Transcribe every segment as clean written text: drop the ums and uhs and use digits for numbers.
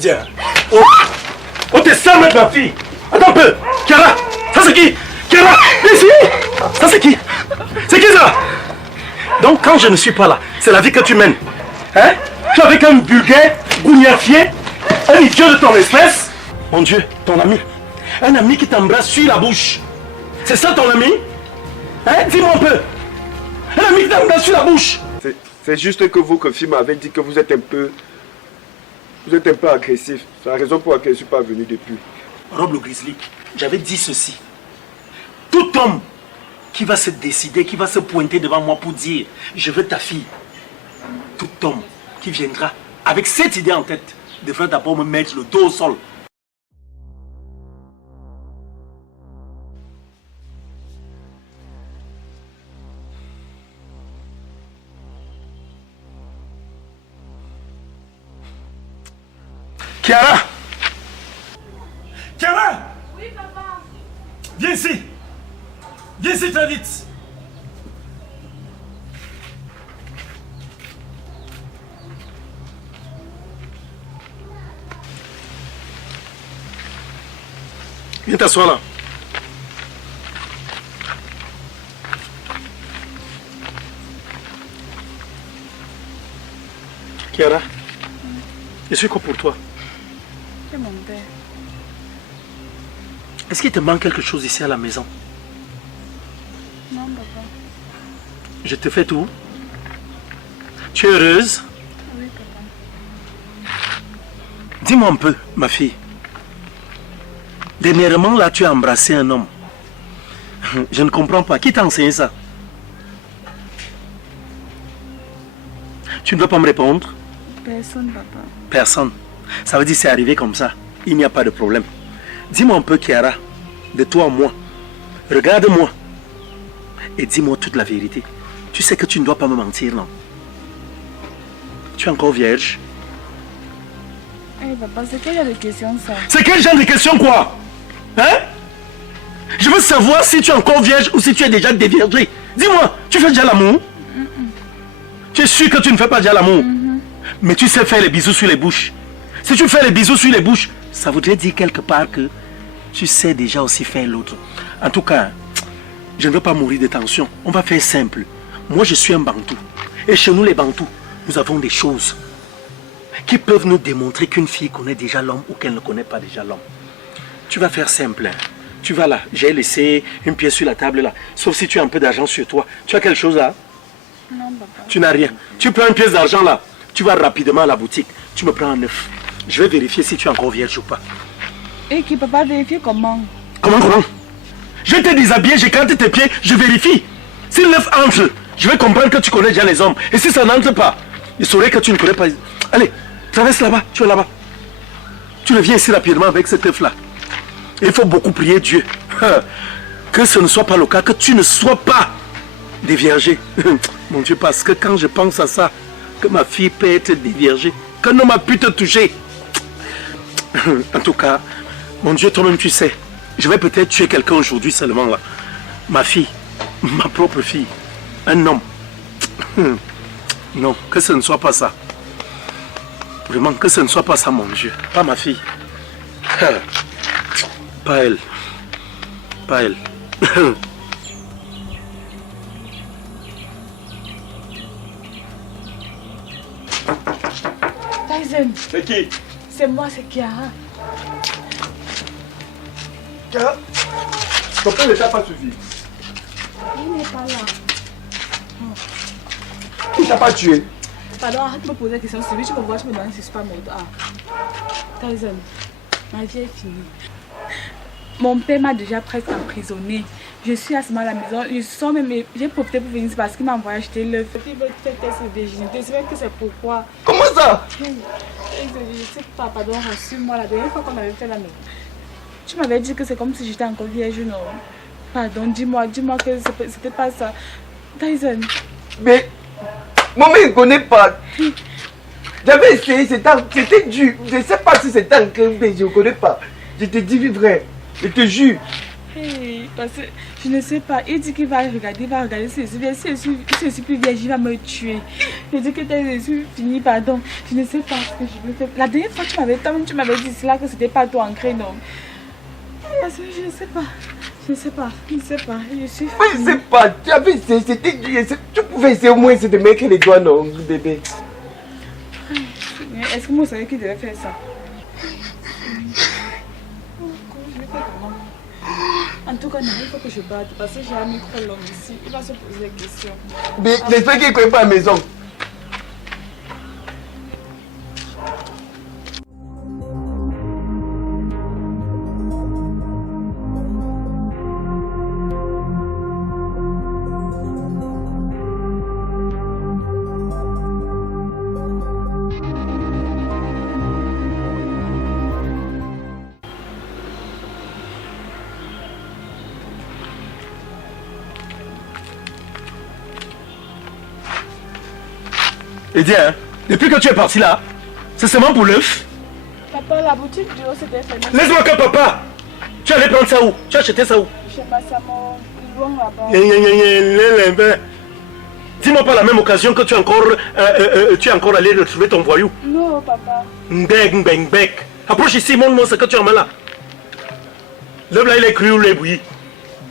Viens. Oh, oh t'es ça, ma fille. Attends un peu. Chiara, ça c'est qui? Chiara, viens ici. Ça c'est qui? C'est qui ça? Donc quand je ne suis pas là, c'est la vie que tu mènes. Hein? Tu es avec un vulgaire, gougnafier, un idiot de ton espèce. Mon Dieu, ton ami. Un ami qui t'embrasse sur la bouche. C'est ça ton ami? Hein? Dis-moi un peu. Un ami qui t'embrasse sur la bouche. C'est juste que vous, Kofi, m'avez dit que vous êtes un peu agressif. C'est la raison pour laquelle je ne suis pas venu depuis. Rob le Grizzly, j'avais dit ceci. Tout homme qui va se décider, qui va se pointer devant moi pour dire « Je veux ta fille », tout homme qui viendra avec cette idée en tête devrait d'abord me mettre le dos au sol. Chiara! Chiara! Oui, papa. Viens ici! Viens ici très vite! Viens t'asseoir là. Chiara, je suis quoi pour toi? C'est mon père. Est-ce qu'il te manque quelque chose ici à la maison? Non, papa. Je te fais tout. Tu es heureuse? Oui, papa. Dis-moi un peu, ma fille. Dernièrement, là, tu as embrassé un homme. Je ne comprends pas. Qui t'a enseigné ça? Tu ne dois pas me répondre? Personne, papa. Personne. Ça veut dire que c'est arrivé comme ça. Il n'y a pas de problème. Dis-moi un peu, Chiara, de toi à moi. Regarde-moi. Et dis-moi toute la vérité. Tu sais que tu ne dois pas me mentir, non? Tu es encore vierge? Eh, papa, c'est quel genre de question ça? C'est quel genre de question, quoi? Hein? Je veux savoir si tu es encore vierge ou si tu es déjà déviergée. Dis-moi, tu fais déjà l'amour? Tu es sûr que tu ne fais pas déjà l'amour? Mais tu sais faire les bisous sur les bouches. Si tu fais les bisous sur les bouches, ça voudrait dire quelque part que tu sais déjà aussi faire l'autre. En tout cas, je ne veux pas mourir de tension. On va faire simple. Moi, je suis un bantou. Et chez nous, les bantous, nous avons des choses qui peuvent nous démontrer qu'une fille connaît déjà l'homme ou qu'elle ne connaît pas déjà l'homme. Tu vas faire simple. Hein. Tu vas là. J'ai laissé une pièce sur la table là. Sauf si tu as un peu d'argent sur toi. Tu as quelque chose là? Non, papa. Tu n'as rien. Tu prends une pièce d'argent là. Tu vas rapidement à la boutique. Tu me prends un œuf. Je vais vérifier si tu es encore vierge ou pas. Et qui papa vérifier comment? Comment? Je te déshabille, j'écarte tes pieds, je vérifie. Si l'œuf entre, je vais comprendre que tu connais déjà les hommes. Et si ça n'entre pas, je saurai que tu ne connais pas. Allez, traverse là-bas, tu es là-bas. Tu reviens ici rapidement avec cet œuf là. Il faut beaucoup prier Dieu. Que ce ne soit pas le cas, que tu ne sois pas déviergé. Mon Dieu, parce que quand je pense à ça, que ma fille peut être déviergée, qu'un homme a pu te toucher. En tout cas, mon Dieu, toi-même tu sais, je vais peut-être tuer quelqu'un aujourd'hui seulement là. Ma fille, ma propre fille, un homme. Non, que ce ne soit pas ça. Vraiment, que ce ne soit pas ça, mon Dieu. Pas ma fille. Pas elle. Pas elle. Tyson, C'est qui? c'est moi, c'est Chiara. Chiara, ton père ne t'a pas suivi. Il n'est pas là. Il ne t'a pas tué. Pardon, arrête de me poser la question. Si tu me vois, je me demande si je suis pas morte. Ah. Tyson, ma vie est finie. Mon père m'a déjà presque emprisonné. Je suis à ce moment à la maison. Je sors même. J'ai profité pour venir ici parce qu'il m'a envoyé acheter l'œuf. Il veut faire test de virginité. C'est vrai que c'est pourquoi. Comment ça? Je sais pas, pardon, rassure-moi. La dernière fois qu'on avait fait la maison, tu m'avais dit que c'est comme si j'étais encore vierge, non? Pardon, dis-moi que c'était pas ça. Tyson. Mais maman ne connaît pas. J'avais essayé, c'était dur. Je ne sais pas si c'était un crime, mais je ne connais pas. Je te dis vrai. Je te jure. Hey, parce que Je ne sais pas. Il dit qu'il va regarder si je suis plus vieille, il va me tuer. Il dit que je suis fini, pardon. Je ne sais pas ce que je veux faire. La dernière fois, tu m'avais dit cela, que c'était pas toi ancré, non. Parce que je ne sais pas. Je ne sais pas. Je ne sais pas. Je suis Mais je sais pas. Tu avais essayé, c'était dur. Tu pouvais essayer au moins de mettre les doigts, non, bébé. Est-ce que moi, je savais qu'il devait faire ça? Je vais faire comment? En tout cas, non, il faut que je batte parce que j'ai un micro long ici. Il va se poser des questions. Mais j'espère qu'il ne connaît pas à la maison. Et dis, hein, depuis que tu es parti là, c'est seulement pour l'œuf. Papa, la boutique du haut c'était fermée. Laisse-moi que papa. Tu allais prendre ça où? Tu as acheté ça où? Je passe à mon loin là-bas. Dis-moi par la même occasion que tu es encore allé retrouver ton voyou. Non, papa. Mbek. Approche ici, montre-moi ce que tu as mal là. L'œuf là, il est cru ou il est bouilli?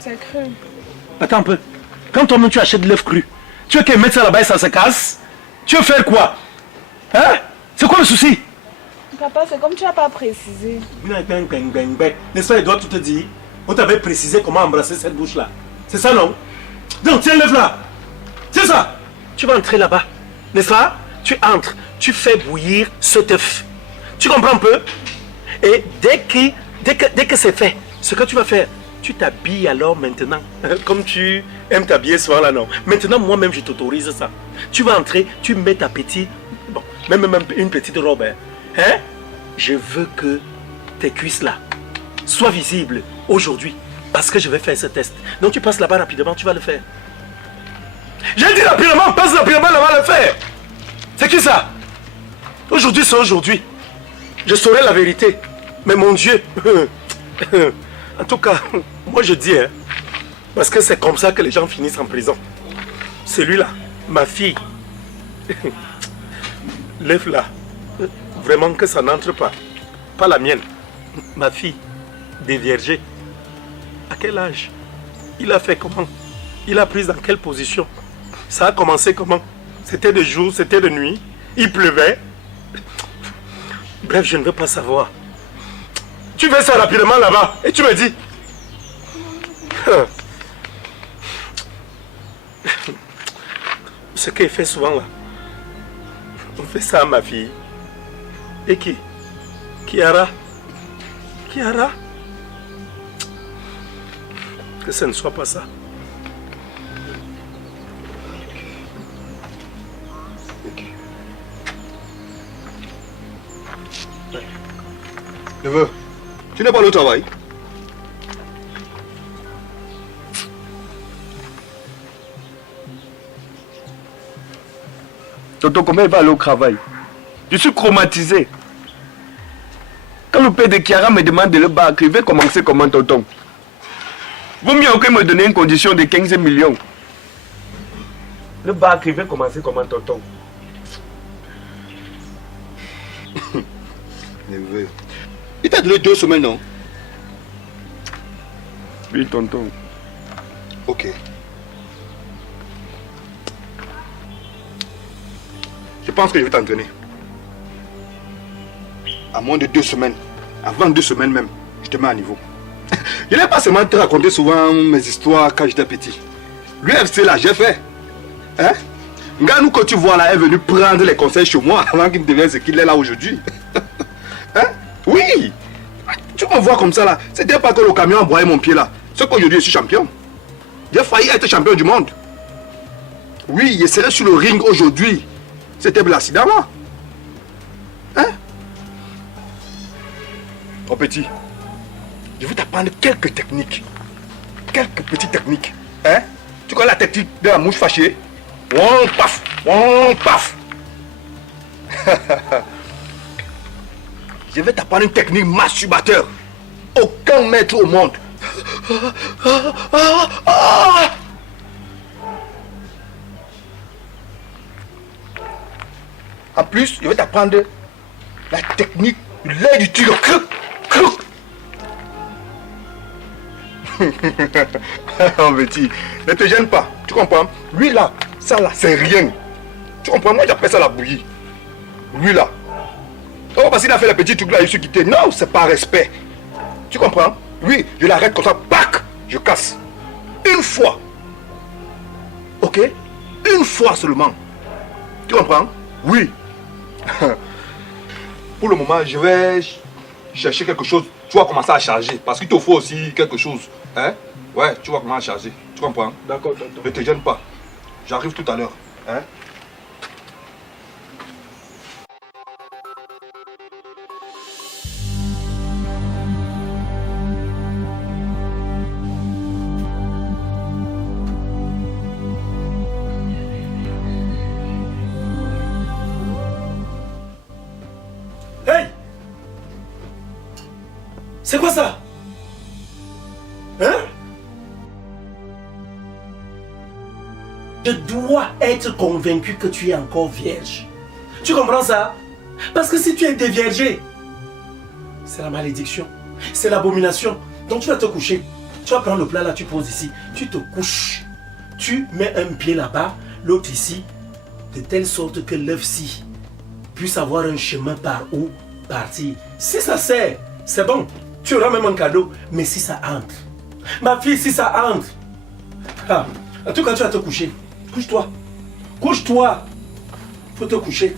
C'est cru. Attends un peu. Quand toi-même tu achètes de l'œuf cru, tu veux qu'elle mette ça là-bas et ça se casse? Tu veux faire quoi? Hein? C'est quoi le souci? Papa, c'est comme tu n'as pas précisé. N'est-ce pas, Edouard, tu te dis? On t'avait précisé comment embrasser cette bouche-là. C'est ça, non? Donc, tiens l'œuf là. C'est ça. Tu vas entrer là-bas. N'est-ce pas? Tu entres. Tu fais bouillir cet œuf. Tu comprends un peu? Et dès que c'est fait, ce que tu vas faire, tu t'habilles alors maintenant. Comme tu aimes t'habiller souvent là, non? Maintenant, moi-même, je t'autorise ça. Tu vas entrer, tu mets ta petite... Bon, même une petite robe. Hein? Je veux que tes cuisses là soient visibles aujourd'hui. Parce que je vais faire ce test. Donc tu passes là-bas rapidement, tu vas le faire. J'ai dit rapidement, passe rapidement là-bas le faire. C'est qui ça? Aujourd'hui, c'est aujourd'hui. Je saurai la vérité. Mais mon Dieu. En tout cas, moi je dis, hein, parce que c'est comme ça que les gens finissent en prison. Celui-là, ma fille. L'œuf là. Vraiment que ça n'entre pas. Pas la mienne. Ma fille, déviergée. À quel âge? Il a fait comment? Il a pris dans quelle position? Ça a commencé comment? C'était de jour, c'était de nuit. Il pleuvait. Bref, je ne veux pas savoir. Tu fais ça rapidement là-bas et tu me dis. Ce qu'il fait souvent là. On fait ça à ma fille. Et qui? Kiara? Kiara? Que ce ne soit pas ça. Neveu, tu n'es pas au travail? Tonton, comment il va aller au travail? Je suis traumatisé. Quand le père de Kiara me demande de le battre, il va commencer comment, tonton? Vaut mieux que me donner une condition de 15 millions. Le battre, il va commencer comment, tonton? Neveu, il t'a donné 2 semaines, non? Oui, tonton. Ok. Je pense que je vais t'entraîner. À moins de 2 semaines, avant 2 semaines même, je te mets à niveau. Je n'ai pas seulement te raconter souvent mes histoires quand j'étais petit. L'UFC là, j'ai fait. Hein? Regarde nous que tu vois là, est venu prendre les conseils chez moi avant qu'il devienne ce qu'il est là aujourd'hui. Hein? Oui! Tu me vois comme ça là. C'était pas que le camion a broyé mon pied là. C'est qu'aujourd'hui je suis champion. J'ai failli être champion du monde. Oui, je serai sur le ring aujourd'hui. C'était l'accident là. Hein? Oh petit, je vais t'apprendre quelques techniques. Quelques petites techniques. Hein? Tu connais la technique de la mouche fâchée? On paf! On paf! Je vais t'apprendre une technique masturbateur. Aucun maître au monde En plus, je vais t'apprendre la technique de l'air du tigre. Oh petit, ne te gêne pas, tu comprends? Lui là, ça là, c'est rien. Tu comprends? Moi j'appelle ça la bouillie. Lui là. Oh, parce qu'il a fait le petit truc là, il s'est quitté. Non, c'est pas respect. Tu comprends? Oui, je l'arrête comme ça, pac, je casse. Une fois. Ok? Une fois seulement. Tu comprends? Oui. Pour le moment, je vais chercher quelque chose. Tu vas commencer à charger. Parce qu'il te faut aussi quelque chose. Hein? Ouais, tu vas commencer à charger. Tu comprends? D'accord, tonton. Ne te gêne pas. J'arrive tout à l'heure. Hein? Hey! C'est quoi ça? Hein? Je dois être convaincu que tu es encore vierge. Tu comprends ça? Parce que si tu es déviergé, c'est la malédiction, c'est l'abomination. Donc tu vas te coucher. Tu vas prendre le plat là, tu poses ici. Tu te couches. Tu mets un pied là-bas, l'autre ici, de telle sorte que l'œuf-ci puisse avoir un chemin par où partir. Si ça sert, c'est bon. Tu auras même un cadeau. Mais si ça entre, ma fille, si ça entre, ah, en tout cas, tu vas te coucher. Couche-toi. Couche-toi. Faut te coucher.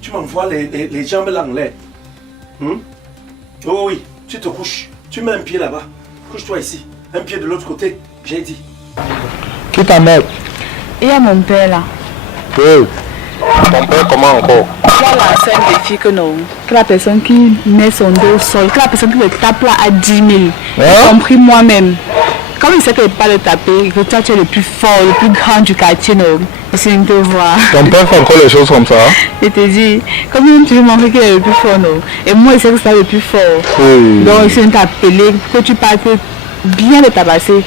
Tu m'envoies les jambes là en l'air. Oh oui, tu te couches. Tu mets un pied là-bas. Couche-toi ici. Un pied de l'autre côté. J'ai dit. Qui ta mère? Il y a mon père là. Oui. Ton père comment encore? Il y a la scène des filles que non. Que la personne qui met son dos au sol, que la personne qui le tape là à 10 000. Y compris moi-même. Comme il sait que je ne peux pas le taper, que toi tu es le plus fort, le plus grand du quartier, non. C'est une te voir. Ton père fait encore les choses comme ça? Je te dis, comme tu veux montrer qu'il est le plus fort, non. Et moi, je sais que c'est le plus fort. Oui. Donc, je viens t'appeler, que tu parles bien de tabasser.